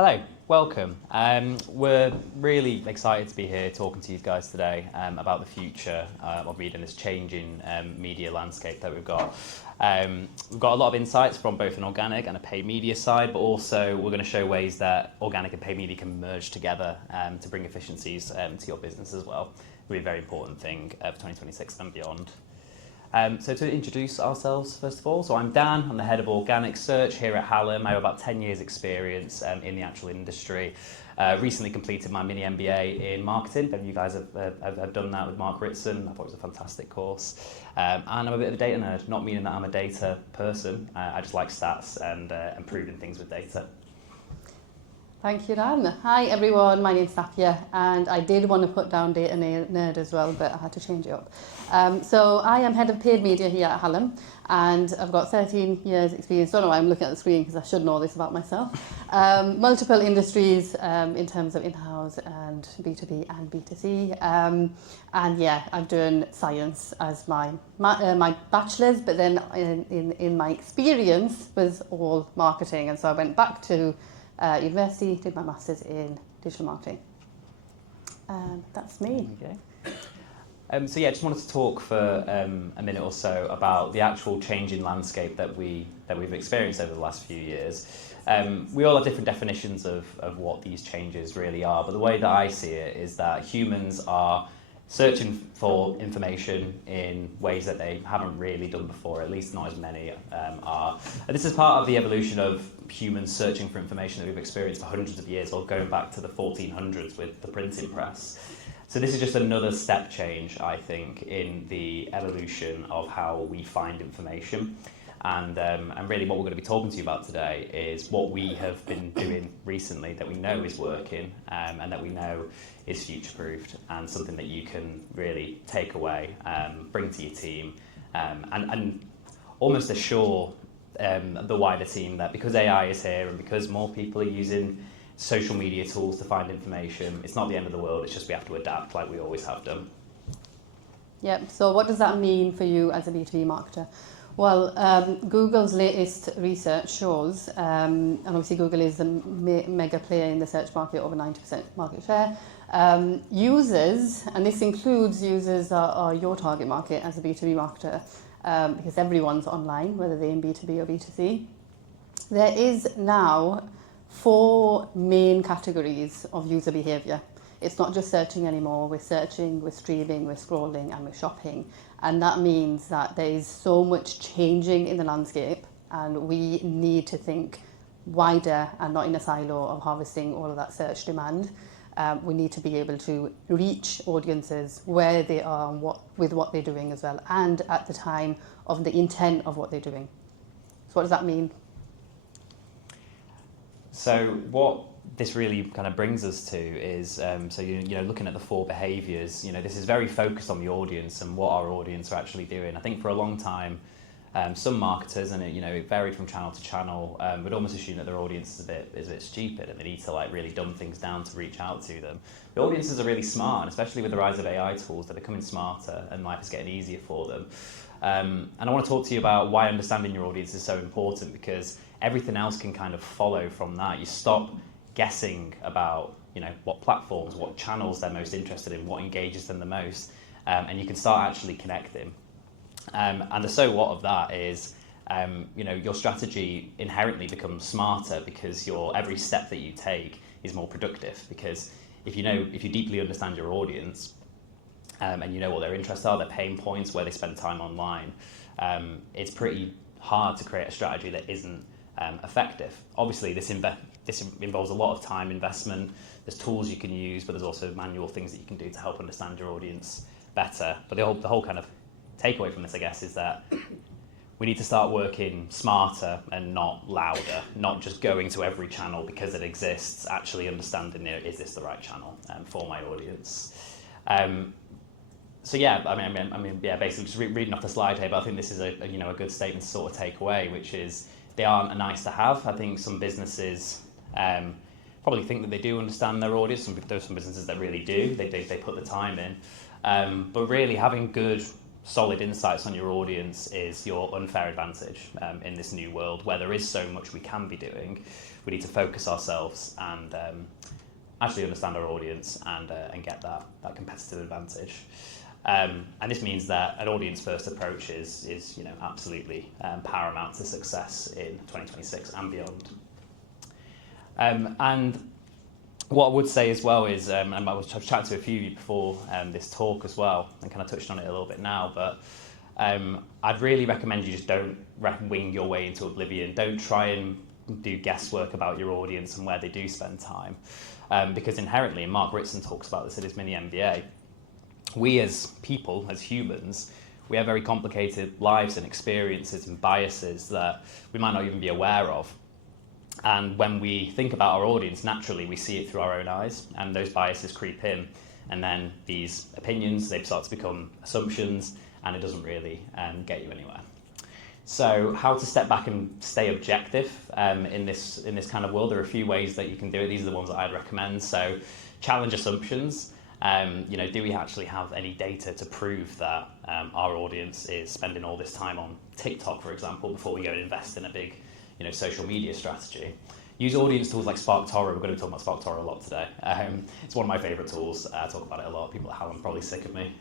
Hello, welcome. We're really excited to be here talking to you guys today about the future of media and this changing media landscape that we've got. We've got a lot of insights from both an organic and a paid media side, but also we're going to show ways that organic and paid media can merge together to bring efficiencies to your business as well. It'll be a very important thing for 2026 and beyond. So to introduce ourselves, first of all, so I'm Dan, I'm the head of organic search here at Hallam. I have about 10 years experience in the actual industry. Recently completed my mini MBA in marketing. You guys have done that with Mark Ritson. I thought it was a fantastic course. And I'm a bit of a data nerd, not meaning that I'm a data person. I just like stats and proving things with data. Thank you, Dan. Hi everyone, my name's Safyah, and I did want to put down data nerd as well, but I had to change it up. So I am head of paid media here at Hallam, and I've got 13 years experience. Don't know why I'm looking at the screen because I should know this about myself. Multiple industries in terms of in-house and B2B and B2C. And yeah, I've done science as my bachelor's, but then in my experience was all marketing, and so I went back to university, did my master's in digital marketing. That's me. Okay. So yeah, just wanted to talk for a minute or so about the actual changing landscape that we've experienced over the last few years. We all have different definitions of what these changes really are, but the way that I see it is that humans are searching for information in ways that they haven't really done before, at least not as many are. And this is part of the evolution of humans searching for information that we've experienced for hundreds of years, or going back to the 1400s with the printing press. So this is just another step change, I think, in the evolution of how we find information. And really what we're going to be talking to you about today is what we have been doing recently that we know is working and that we know is future-proofed and something that you can really take away, bring to your team and almost assure the wider team that because AI is here and because more people are using social media tools to find information, it's not the end of the world, it's just we have to adapt like we always have done. Yep, so what does that mean for you as a B2B marketer? Well, Google's latest research shows, and obviously Google is a mega player in the search market, over 90% market share. Users, and this includes users are your target market as a B2B marketer, because everyone's online, whether they're in B2B or B2C. There is now 4 main categories of user behavior. It's not just searching anymore. We're searching, we're streaming, we're scrolling, and we're shopping. And that means that there is so much changing in the landscape, and we need to think wider and not in a silo of harvesting all of that search demand. We need to be able to reach audiences where they are and with what they're doing as well, and at the time of the intent of what they're doing. So what does that mean? So what this really kind of brings us to is, so you know, looking at the 4 behaviours, you know, this is very focused on the audience and what our audience are actually doing. I think for a long time, some marketers, and it varied from channel to channel, would almost assume that their audience is a bit stupid and they need to like really dumb things down to reach out to them. The audiences are really smart, and especially with the rise of AI tools, they're becoming smarter and life is getting easier for them. And I want to talk to you about why understanding your audience is so important, because everything else can kind of follow from that. You stop guessing about what platforms, what channels they're most interested in, what engages them the most, and you can start actually connecting. And the so what of that is, your strategy inherently becomes smarter because every step that you take is more productive. Because if you deeply understand your audience, and you know what their interests are, their pain points, where they spend time online, it's pretty hard to create a strategy that isn't effective. Obviously, this involves a lot of time investment. There's tools you can use, but there's also manual things that you can do to help understand your audience better. But the whole kind of takeaway from this, I guess, is that we need to start working smarter and not louder, not just going to every channel because it exists, actually understanding, is this the right channel for my audience? So yeah, basically just reading off the slide here, but I think this is a good statement to sort of take away, which is they aren't a nice to have. I think some businesses probably think that they do understand their audience. There's some businesses that really do. They put the time in, but really having good, solid insights on your audience is your unfair advantage in this new world where there is so much we can be doing. we need to focus ourselves and actually understand our audience and get that competitive advantage. And this means that an audience-first approach is absolutely paramount to success in 2026 and beyond. And what I would say as well is, and I was chatting to a few of you before this talk as well, and kind of touched on it a little bit now, but I'd really recommend you just don't wing your way into oblivion. Don't try and do guesswork about your audience and where they do spend time. Because inherently, and Mark Ritson talks about this in his mini MBA, we as people, as humans, we have very complicated lives and experiences and biases that we might not even be aware of. And when we think about our audience, naturally we see it through our own eyes, and those biases creep in, and then these opinions, they start to become assumptions, and it doesn't really get you anywhere. So how to step back and stay objective in this kind of world? There are a few ways that you can do it. These are the ones that I'd recommend. So challenge assumptions. Do we actually have any data to prove that our audience is spending all this time on TikTok, for example, before we go and invest in a big social media strategy? Use audience tools like SparkToro. We're going to be talking about SparkToro a lot today. It's one of my favourite tools. I talk about it a lot. People at Hallam are probably sick of me.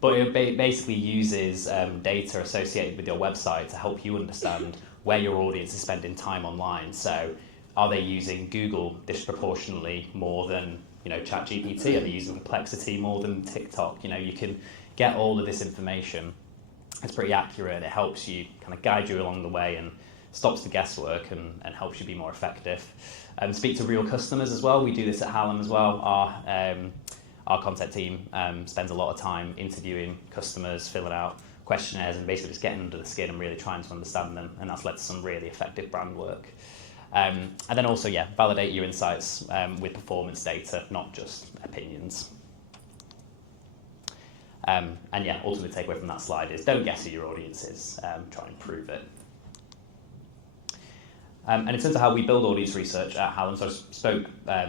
But it basically uses data associated with your website to help you understand where your audience is spending time online. So are they using Google disproportionately more than ChatGPT? Are they using Perplexity more than TikTok? You can get all of this information. It's pretty accurate, and it helps you kind of guide you along the way and stops the guesswork and helps you be more effective. Speak to real customers as well. We do this at Hallam as well. Our content team spends a lot of time interviewing customers, filling out questionnaires, and basically just getting under the skin and really trying to understand them, and that's led to some really effective brand work. And then also, validate your insights with performance data, not just opinions. Ultimately takeaway from that slide is don't guess who your audience is, try and prove it. And in terms of how we build audience research at Hallam, so I spoke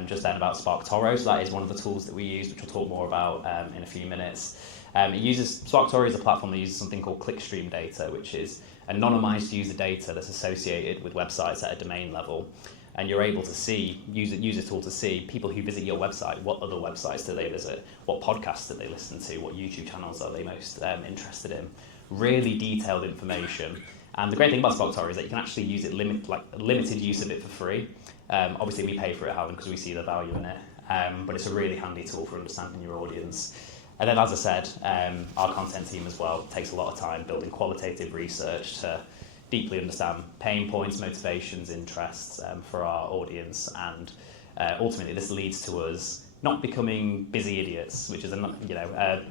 just then about SparkToro, so that is one of the tools that we use, which we'll talk more about in a few minutes. SparkToro is a platform that uses something called clickstream data, which is anonymized user data that's associated with websites at a domain level. And you're able to use a tool to see people who visit your website, what other websites do they visit, what podcasts do they listen to, what YouTube channels are they most interested in. Really detailed information. And the great thing about SparkToro is that you can actually use it limited use of it for free. Obviously, we pay for it, Hallam, because we see the value in it. But it's a really handy tool for understanding your audience. And then, as I said, our content team as well takes a lot of time building qualitative research to deeply understand pain points, motivations, interests for our audience. And ultimately, this leads to us not becoming busy idiots, which is a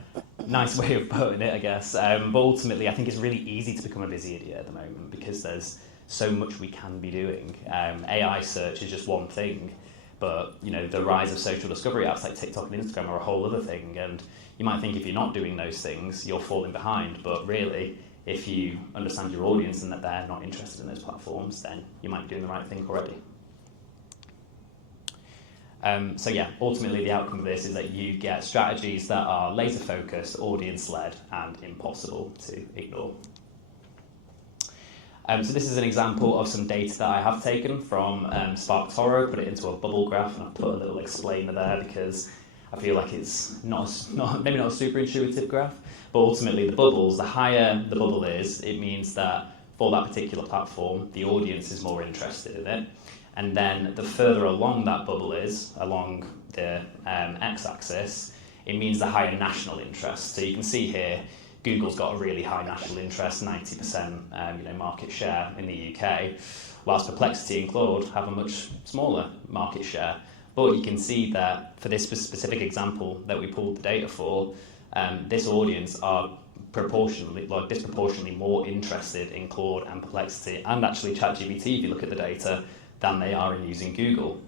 nice way of putting it, I guess. But ultimately, I think it's really easy to become a busy idiot at the moment because there's so much we can be doing. AI search is just one thing, but the rise of social discovery apps like TikTok and Instagram are a whole other thing. And you might think if you're not doing those things, you're falling behind. But really, if you understand your audience and that they're not interested in those platforms, then you might be doing the right thing already. Ultimately the outcome of this is that you get strategies that are laser focused, audience led, and impossible to ignore. So this is an example of some data that I have taken from SparkToro, put it into a bubble graph, and I've put a little explainer there because I feel like it's maybe not a super intuitive graph, but ultimately the higher the bubble is, it means that for that particular platform, the audience is more interested in it. And then the further along that bubble is, along the x-axis, it means the higher national interest. So you can see here, Google's got a really high national interest, 90% market share in the UK, whilst Perplexity and Claude have a much smaller market share. But you can see that for this specific example that we pulled the data for, this audience are disproportionately more interested in Claude and Perplexity, and actually ChatGPT, if you look at the data, than they are in using Google.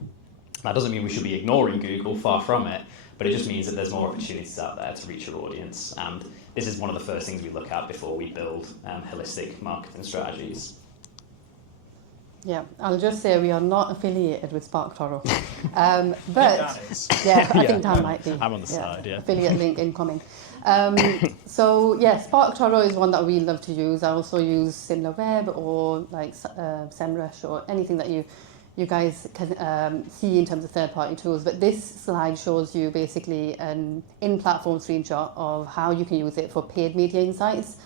That doesn't mean we should be ignoring Google, far from it, but it just means that there's more opportunities out there to reach your audience. And this is one of the first things we look at before we build holistic marketing strategies. Yeah, I'll just say we are not affiliated with SparkToro. But I think Dan might be. I'm on the side, Affiliate link incoming. SparkToro is one that we love to use. I also use SimilarWeb or like SEMrush or anything that you you guys can see in terms of third-party tools, but this slide shows you basically an in-platform screenshot of how you can use it for paid media insights.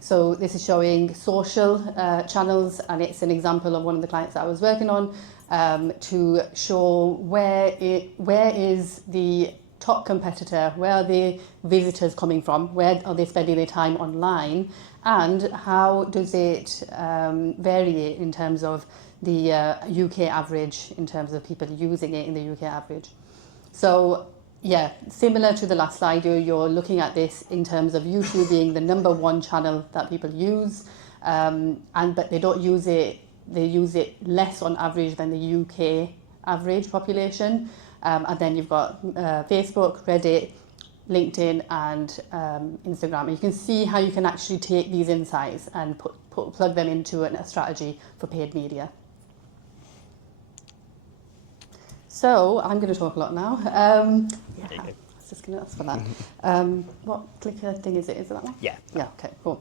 So this is showing social channels, and it's an example of one of the clients that I was working on to show where is the top competitor, where are the visitors coming from, where are they spending their time online, and how does it vary in terms of the UK average, in terms of people using it in the UK average. So yeah, similar to the last slide, you're looking at this in terms of YouTube being the #1 channel that people use, but they don't use it, they use it less on average than the UK average population. And then you've got Facebook, Reddit, LinkedIn, and Instagram. And you can see how you can actually take these insights and plug them into a strategy for paid media. So I'm going to talk a lot now. I was just going to ask for that. What clicker thing is it? Is it that one? Yeah. Yeah, okay, cool.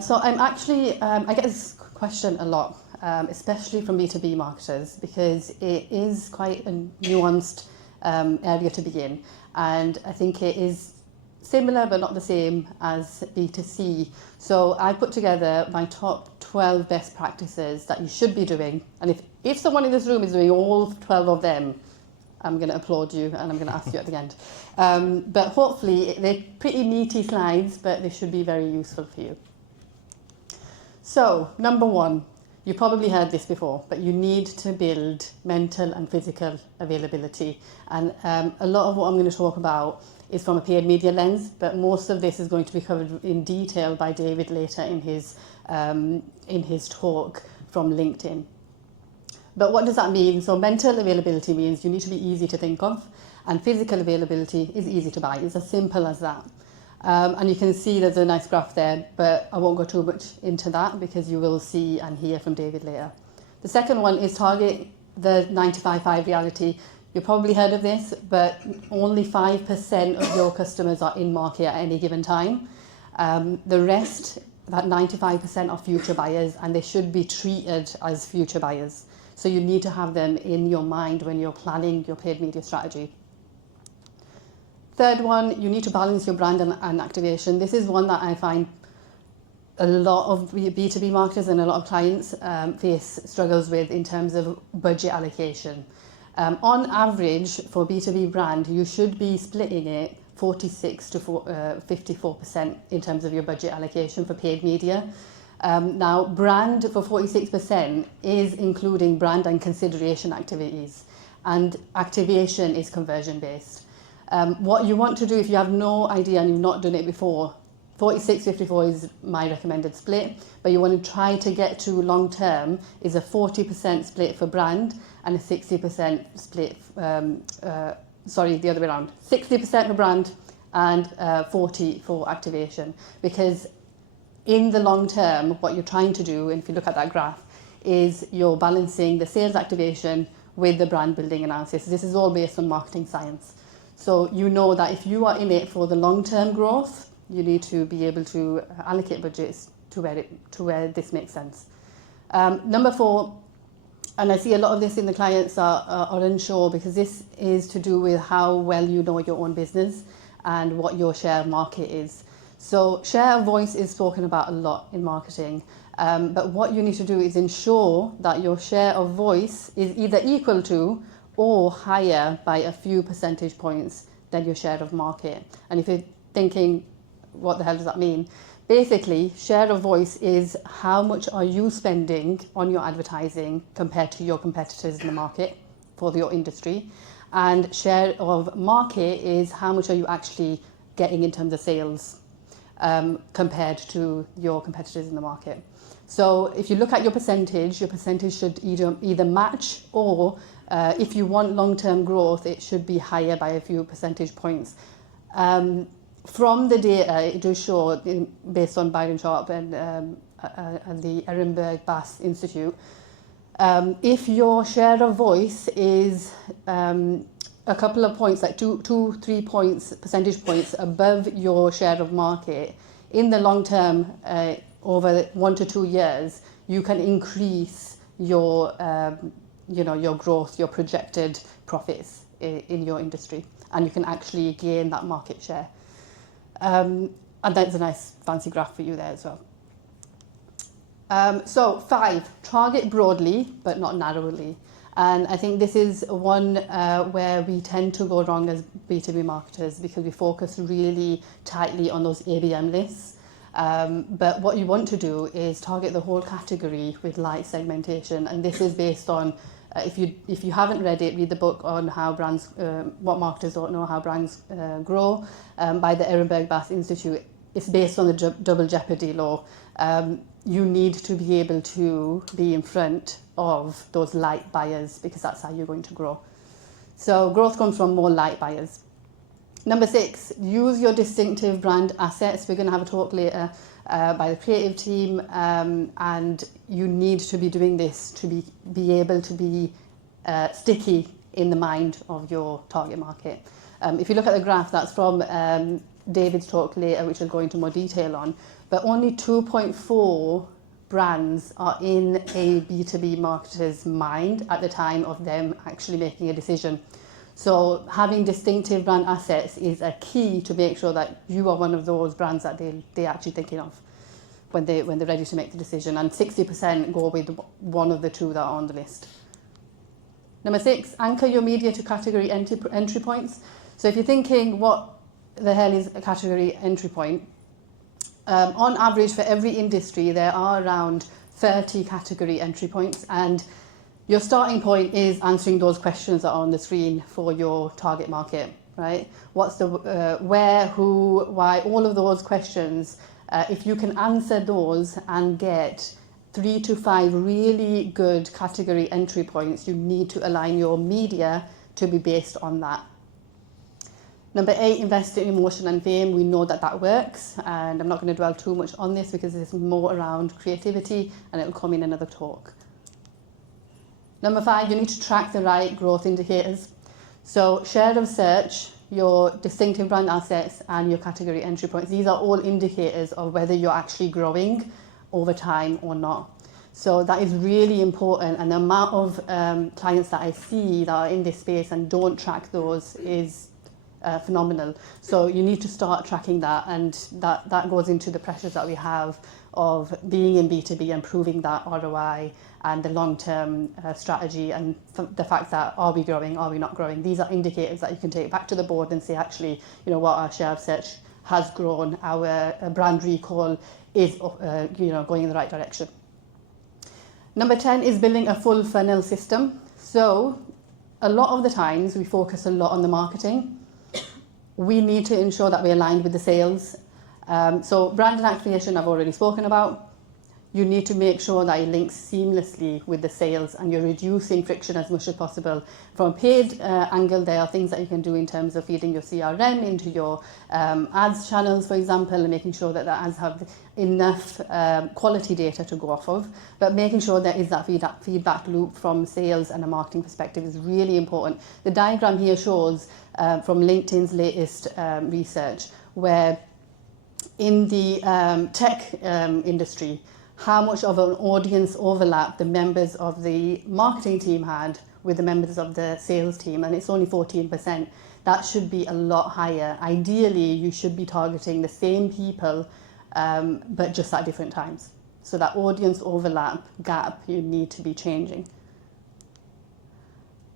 So I'm actually, I get this question a lot, especially from B2B marketers, because it is quite a nuanced area to begin. And I think it is similar but not the same as B2C. So I put together my top 12 best practices that you should be doing. And if someone in this room is doing all 12 of them, I'm going to applaud you and I'm going to ask you at the end. But hopefully they're pretty meaty slides, but they should be very useful for you. So, #1, you probably heard this before, but you need to build mental and physical availability. And a lot of what I'm going to talk about is from a paid media lens, but most of this is going to be covered in detail by David later in his talk from LinkedIn. But what does that mean? So mental availability means you need to be easy to think of, and physical availability is easy to buy. It's as simple as that. And you can see there's a nice graph there, but I won't go too much into that because you will see and hear from David later. The second one is target the 95/5 reality. You've probably heard of this, but only 5% of your customers are in market at any given time. The rest, that 95%, are future buyers, and they should be treated as future buyers. So you need to have them in your mind when you're planning your paid media strategy. Third one, you need to balance your brand and activation. This is one that I find a lot of B2B marketers and a lot of clients face struggles with in terms of budget allocation. On average, for B2B brand, you should be splitting it 46 to 54% in terms of your budget allocation for paid media. Now, brand for 46% is including brand and consideration activities, and activation is conversion based. What you want to do if you have no idea and you've not done it before, 46-54 is my recommended split, but you want to try to get to long term is a 40% split for brand and a 60% split, the other way around, 60% for brand and 40 for activation. Because in the long term, what you're trying to do, and if you look at that graph, is you're balancing the sales activation with the brand building analysis. This is all based on marketing science. So you know that if you are in it for the long-term growth, you need to be able to allocate budgets to where this makes sense. #4, and I see a lot of this in the clients are unsure, because this is to do with how well you know your own business and what your share of market is. So share of voice is spoken about a lot in marketing, but what you need to do is ensure that your share of voice is either equal to or higher by a few percentage points than your share of market. And if you're thinking, what the hell does that mean? Basically, share of voice is how much are you spending on your advertising compared to your competitors in the market for your industry. And share of market is how much are you actually getting in terms of sales compared to your competitors in the market. So if you look at your percentage should either match, or if you want long-term growth, it should be higher by a few percentage points. From the data, it does show, based on Byron Sharp and the Ehrenberg Bass Institute, if your share of voice is a couple of points, like 2-3 percentage points above your share of market, in the long term, over 1 to 2 years, you can increase your your growth, your projected profits in your industry, and you can actually gain that market share. And that's a nice fancy graph for you there as well. So 5, target broadly but not narrowly. And I think this is one where we tend to go wrong as B2B marketers, because we focus really tightly on those ABM lists. But what you want to do is target the whole category with light segmentation. And this is based on, if you haven't read it, read the book on how brands, what marketers don't know, how brands grow, by the Ehrenberg Bass Institute. It's based on the double jeopardy law. You need to be able to be in front of those light buyers, because that's how you're going to grow. So growth comes from more light buyers. Number 6, use your distinctive brand assets. We're going to have a talk later by the creative team, and you need to be doing this to be able to be sticky in the mind of your target market. If you look at the graph, that's from David's talk later, which we'll go into more detail on, but only 2.4 brands are in a B2B marketer's mind at the time of them actually making a decision. So having distinctive brand assets is a key to make sure that you are one of those brands that they're actually thinking of when they're ready to make the decision. And 60% go with one of the 2 that are on the list. Number 6, anchor your media to category entry points. So if you're thinking, what the hell is a category entry point? On average, for every industry, there are around 30 category entry points, and your starting point is answering those questions that are on the screen for your target market, right? What's the where, who, why, all of those questions. If you can answer those and get 3 to 5 really good category entry points, you need to align your media to be based on that. Number 8, invest in emotion and fame. We know that works, and I'm not going to dwell too much on this because it's more around creativity, and it'll come in another talk. Number 5, you need to track the right growth indicators. So share of search, your distinctive brand assets, and your category entry points. These are all indicators of whether you're actually growing over time or not. So that is really important, and the amount of clients that I see that are in this space and don't track those is phenomenal. So you need to start tracking that, and that goes into the pressures that we have of being in B2B and proving that ROI and the long-term strategy, and the fact that are we growing, are we not growing. These are indicators that you can take back to the board and say, actually, what our share of search has grown, our brand recall is going in the right direction. Number 10 is building a full funnel system. So a lot of the times we focus a lot on the marketing. We need to ensure that we're aligned with the sales. So brand and activation I've already spoken about. You need to make sure that it links seamlessly with the sales, and you're reducing friction as much as possible. From a paid angle, there are things that you can do in terms of feeding your CRM into your ads channels, for example, and making sure that the ads have enough quality data to go off of. But making sure there is that feedback loop from sales and a marketing perspective is really important. The diagram here shows from LinkedIn's latest research, where in the tech industry, how much of an audience overlap the members of the marketing team had with the members of the sales team, and it's only 14%. That should be a lot higher. Ideally, you should be targeting the same people, but just at different times. So that audience overlap gap, you need to be changing.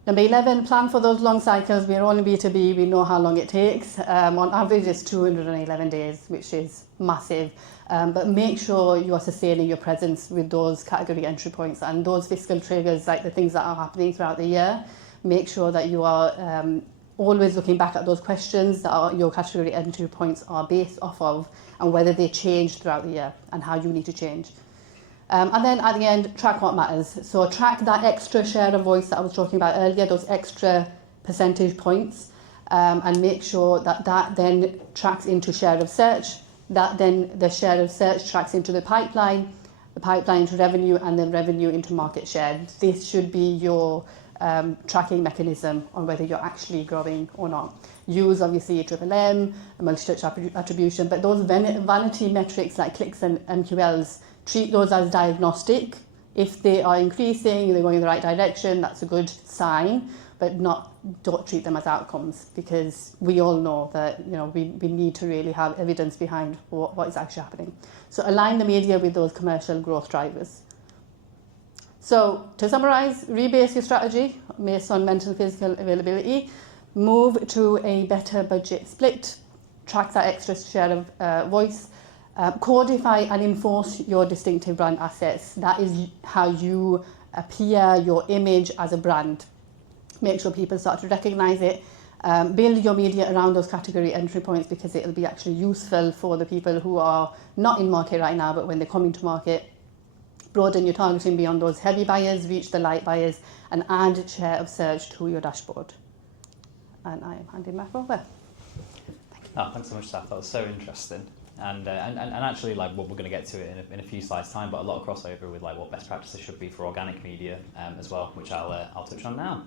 Number 11, plan for those long cycles. We're on B2B, we know how long it takes. On average, it's 211 days, which is massive. But make sure you are sustaining your presence with those category entry points and those fiscal triggers, like the things that are happening throughout the year. Make sure that you are always looking back at those questions that your category entry points are based off of, and whether they change throughout the year and how you need to change. And then at the end, track what matters. So track that extra share of voice that I was talking about earlier, those extra percentage points, and make sure that then tracks into share of search, that then the share of search tracks into the pipeline into revenue, and then revenue into market share. This should be your tracking mechanism on whether you're actually growing or not. Use obviously a multi-touch attribution, but those vanity metrics like clicks and MQLs, treat those as diagnostic If they are increasing, they're going in the right direction, that's a good sign, but don't treat them as outcomes, because we all know that we need to really have evidence behind what is actually happening. So align the media with those commercial growth drivers. So to summarize, rebase your strategy based on mental and physical availability, move to a better budget split, track that extra share of voice, codify and enforce your distinctive brand assets. That is how you appear, your image as a brand. Make sure people start to recognize it. Build your media around those category entry points, because it'll be actually useful for the people who are not in market right now, but when they come into market. Broaden your targeting beyond those heavy buyers, reach the light buyers, and add share of search to your dashboard. And I am handing back over. Thanks so much, Saf. That was so interesting. And actually, like, we're going to get to it in a few slides' time, but a lot of crossover with like what best practices should be for organic media as well, which I'll touch on now.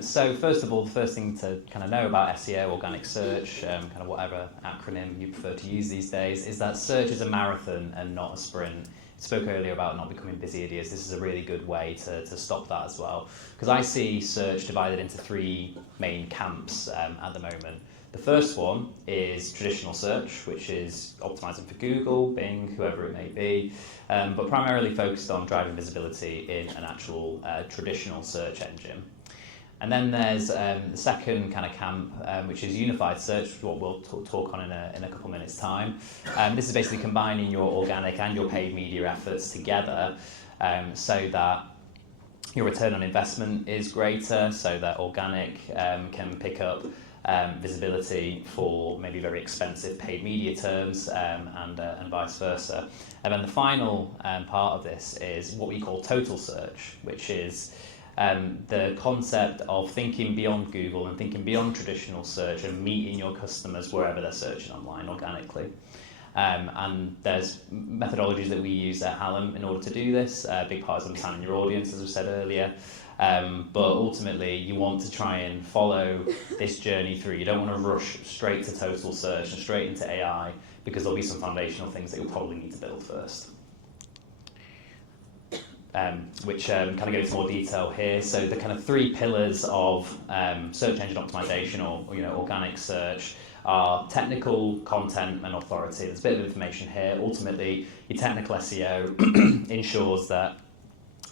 So first of all, the first thing to kind of know about SEO, organic search, kind of whatever acronym you prefer to use these days, is that search is a marathon and not a sprint. I spoke earlier about not becoming busy idiots. This is a really good way to stop that as well, because I see search divided into three main camps at the moment. The first one is traditional search, which is optimizing for Google, Bing, whoever it may be, but primarily focused on driving visibility in an actual traditional search engine. And then there's the second kind of camp, which is unified search, which is what we'll talk on in a couple minutes' time. This is basically combining your organic and your paid media efforts together, so that your return on investment is greater, so that organic can pick up visibility for maybe very expensive paid media terms, and vice versa. And then the final part of this is what we call total search, which is the concept of thinking beyond Google and thinking beyond traditional search and meeting your customers wherever they're searching online organically. And there's methodologies that we use at Hallam in order to do this. A big part is understanding your audience, as we said earlier. But ultimately, you want to try and follow this journey through. You don't want to rush straight to total search and straight into AI, because there'll be some foundational things that you'll probably need to build first. Which kind of go into more detail here. So the kind of three pillars of search engine optimization, or organic search, are technical, content, and authority. There's a bit of information here. Ultimately, your technical SEO ensures that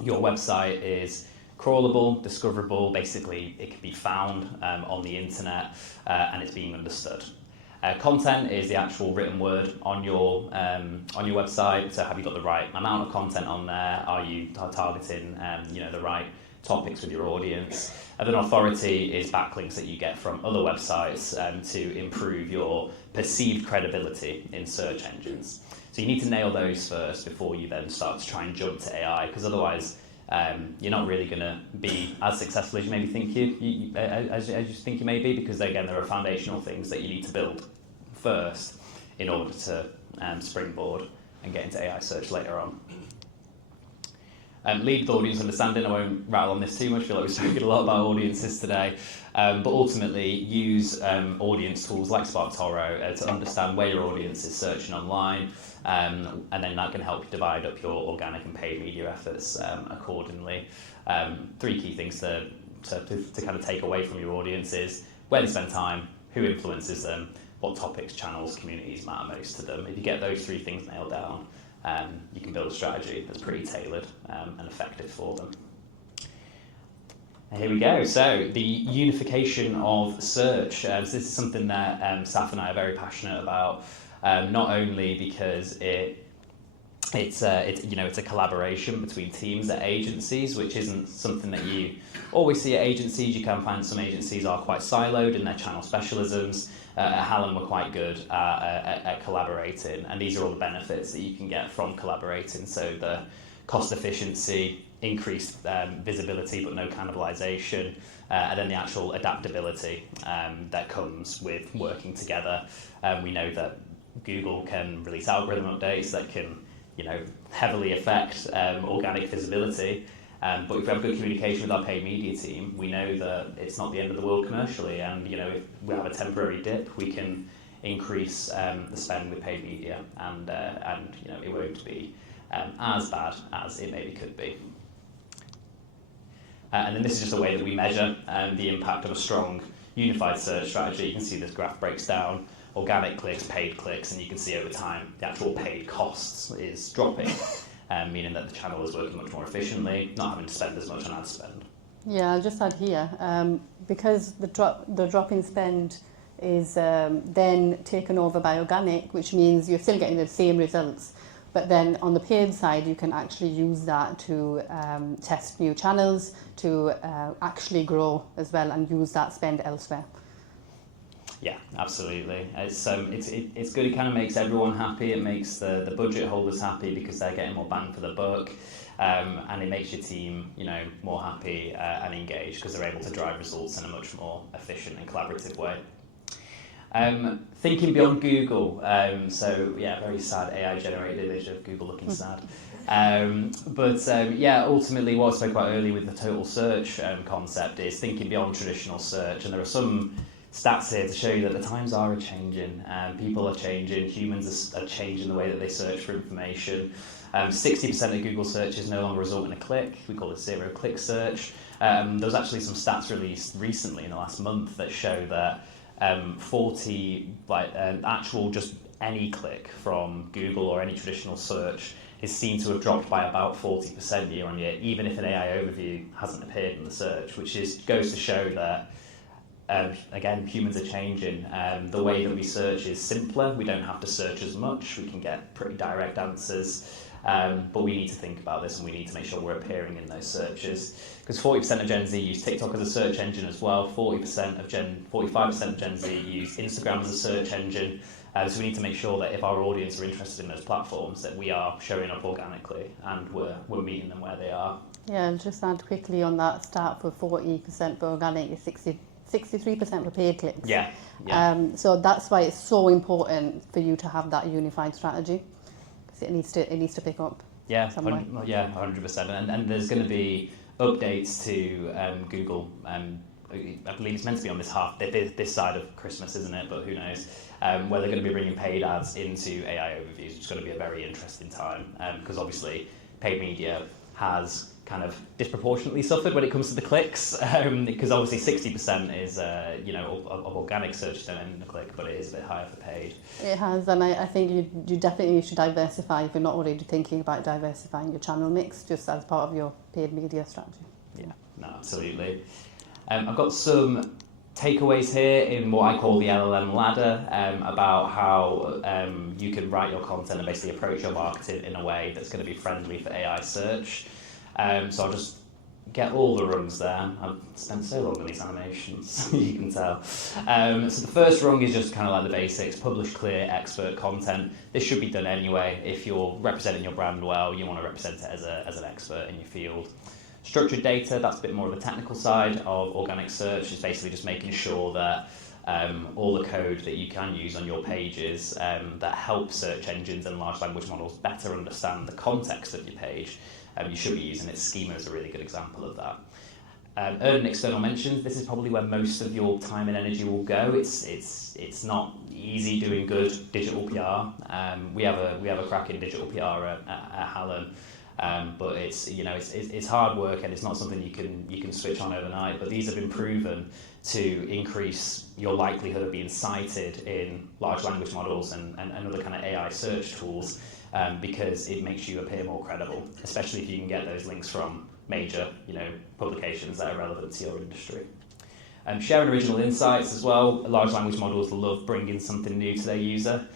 your website is crawlable, discoverable. Basically, it can be found on the internet, and it's being understood. Content is the actual written word on your website. So have you got the right amount of content on there? Are you targeting the right topics with your audience? And then authority is backlinks that you get from other websites to improve your perceived credibility in search engines. So you need to nail those first before you then start to try and jump to AI, because otherwise you're not really going to be as successful as you maybe think as you think you may be, because again, there are foundational things that you need to build first in order to springboard and get into AI search later on. Lead with audience understanding. I won't rattle on this too much. I feel like we've spoken a lot about audiences today, but ultimately use audience tools like SparkToro to understand where your audience is searching online, and then that can help you divide up your organic and paid media efforts accordingly. Three key things to kind of take away from your audience is where they spend time, who influences them, what topics, channels, communities matter most to them. If you get those three things nailed down, you can build a strategy that's pretty tailored and effective for them. And here we go. So the unification of search. So this is something that Saf and I are very passionate about. Not only because it's a collaboration between teams at agencies, which isn't something that you always see at agencies. You can find some agencies are quite siloed in their channel specialisms. At Hallam, we're quite good at collaborating, and these are all the benefits that you can get from collaborating. So the cost efficiency, increased visibility but no cannibalization, and then the actual adaptability that comes with working together. We know that Google can release algorithm updates that can heavily affect organic visibility. But if we have good communication with our paid media team, we know that it's not the end of the world commercially, and if we have a temporary dip, we can increase the spend with paid media, and it won't be as bad as it maybe could be. And then this is just a way that we measure the impact of a strong unified search strategy. You can see this graph breaks down organic clicks, paid clicks, and you can see over time the actual paid costs is dropping, meaning that the channel is working much more efficiently, not having to spend as much on ad spend. Yeah, I'll just add here, because the drop in spend is then taken over by organic, which means you're still getting the same results, but then on the paid side you can actually use that to test new channels, to actually grow as well and use that spend elsewhere. Yeah, absolutely. It's good. It kind of makes everyone happy. It makes the budget holders happy because they're getting more bang for the buck, and it makes your team, more happy and engaged because they're able to drive results in a much more efficient and collaborative way. Thinking beyond Google, very sad AI-generated image of Google looking sad. Ultimately what I spoke about earlier with the total search concept is thinking beyond traditional search, and there are some stats here to show you that the times are changing, people are changing, humans are changing the way that they search for information. 60% of Google searches no longer result in a click. We call it zero-click search. There was actually some stats released recently in the last month that show that actual just any click from Google or any traditional search is seen to have dropped by about 40% year on year, even if an AI overview hasn't appeared in the search, which goes to show that again, humans are changing. The way that we search is simpler. We don't have to search as much. We can get pretty direct answers. But we need to think about this, and we need to make sure we're appearing in those searches. Because 40% of Gen Z use TikTok as a search engine as well. 45% of Gen Z use Instagram as a search engine. So we need to make sure that if our audience are interested in those platforms, that we are showing up organically and we're meeting them where they are. Yeah, I'll just add quickly on that stat for 40% for organic is 63% for paid clicks. Yeah. So that's why it's so important for you to have that unified strategy, because it needs to pick up. Yeah, somewhere. 100%. And there's going to be updates to Google. I believe it's meant to be on this side of Christmas, isn't it? But who knows? Where they're going to be bringing paid ads into AI overviews, which is going to be a very interesting time, because obviously paid media has kind of disproportionately suffered when it comes to the clicks, because obviously 60% is of organic search don't end in a click, but it is a bit higher for paid. It has, and I think you definitely need to diversify if you're not already thinking about diversifying your channel mix just as part of your paid media strategy. Yeah, no, absolutely. I've got some takeaways here in what I call the LLM ladder, about how you can write your content and basically approach your marketing in a way that's going to be friendly for AI search. So I'll just get all the rungs there. I've spent so long on these animations, you can tell. So the first rung is just kind of like the basics: publish clear, expert content. This should be done anyway. If you're representing your brand well, you want to represent it as an expert in your field. Structured data, that's a bit more of the technical side of organic search. It's basically just making sure that all the code that you can use on your pages that help search engines and large language models better understand the context of your page. You should be using it. Schema is a really good example of that. Earn external mentions. This is probably where most of your time and energy will go. It's not easy doing good digital PR. We have a cracking digital PR at Hallam. But it's hard work, and it's not something you can switch on overnight. But these have been proven to increase your likelihood of being cited in large language models and other kind of AI search tools, because it makes you appear more credible, especially if you can get those links from major publications that are relevant to your industry. Sharing original insights as well. Large language models love bringing something new to their user.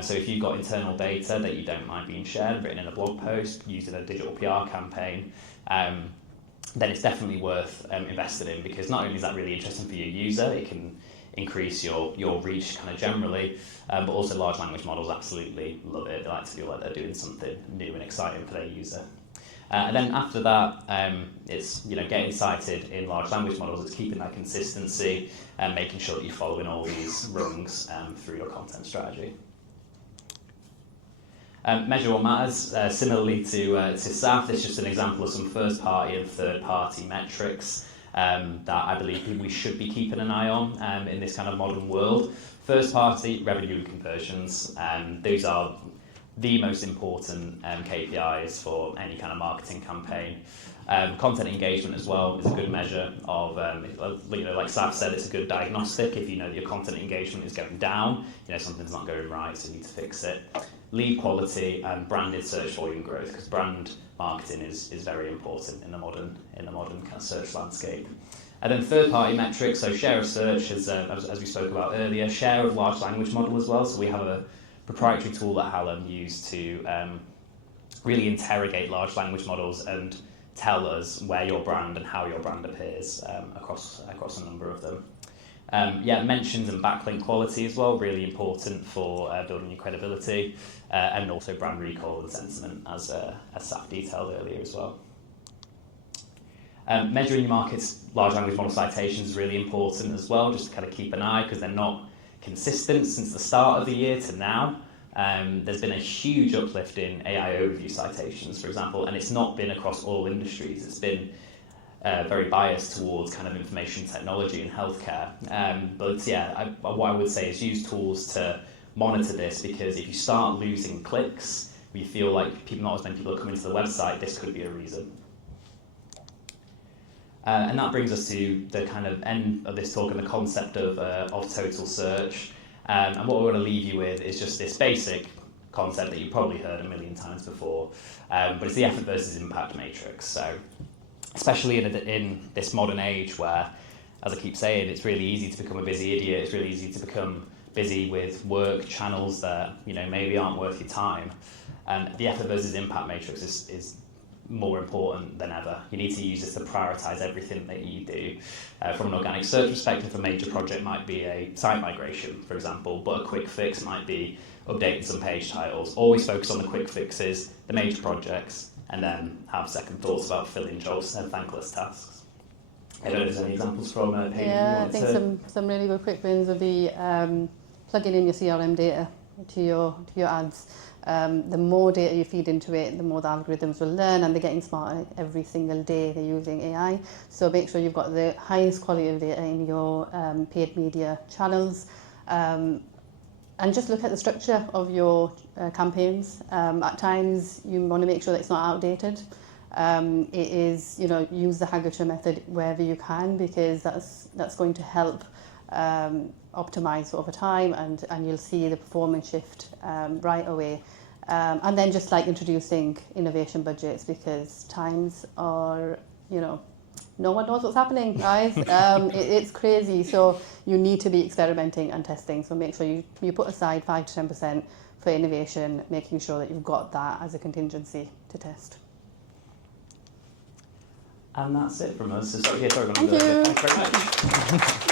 So if you've got internal data that you don't mind being shared, written in a blog post, used in a digital PR campaign, then it's definitely worth investing in, because not only is that really interesting for your user, it can increase your reach kind of generally, but also large language models absolutely love it. They like to feel like they're doing something new and exciting for their user. And then after that, it's getting cited in large language models. It's keeping that consistency and making sure that you're following all these rungs through your content strategy. Measure what matters. Similarly to Safyah, this is just an example of some first-party and third-party metrics that I believe we should be keeping an eye on in this kind of modern world. First-party revenue and conversions. Those are the most important KPIs for any kind of marketing campaign. Content engagement as well is a good measure of, like Saf said, it's a good diagnostic. If you know that your content engagement is going down, something's not going right, so you need to fix it. Lead quality and branded search volume growth, because brand marketing is very important in the modern kind of search landscape. And then third-party metrics, so share of search, as we spoke about earlier, share of large language model as well. So we have a proprietary tool that Hallam used to really interrogate large language models and tell us where your brand and how your brand appears across a number of them. Mentions and backlink quality as well, really important for building your credibility, and also brand recall and sentiment, as Saf detailed earlier as well. Measuring your market's large language model citations is really important as well, just to kind of keep an eye, because they're not consistent since the start of the year to now. There's been a huge uplift in AI overview citations, for example, and it's not been across all industries. It's been very biased towards kind of information technology and healthcare. What I would say is use tools to monitor this, because if you start losing clicks, we feel like not as many people are coming to the website, this could be a reason. And that brings us to the kind of end of this talk and the concept of total search. And what we're going to leave you with is just this basic concept that you've probably heard a million times before, but it's the effort versus impact matrix. So especially in this modern age where, as I keep saying, it's really easy to become a busy idiot, it's really easy to become busy with work channels that maybe aren't worth your time. The effort versus impact matrix is more important than ever. You need to use this to prioritize everything that you do. From an organic search perspective, a major project might be a site migration, for example, but a quick fix might be updating some page titles. Always focus on the quick fixes, the major projects, and then have second thoughts about filling jobs and thankless tasks. I don't know if there's any examples from Peyton. Yeah, I think some really good quick wins would be plugging in your CRM data to your ads. The more data you feed into it, the more the algorithms will learn, and they're getting smarter every single day. They're using AI. So make sure you've got the highest quality of data in your paid media channels. And just look at the structure of your campaigns. At times, you want to make sure that it's not outdated. It is, use the Haggacher method wherever you can, because that's going to help optimize over time, and you'll see the performance shift right away. And then just like introducing innovation budgets, because times are, no one knows what's happening, guys. It's crazy. So you need to be experimenting and testing. So make sure you put aside 5 to 10% for innovation, making sure that you've got that as a contingency to test. And that's it from us. So, Thank you. Thanks very much.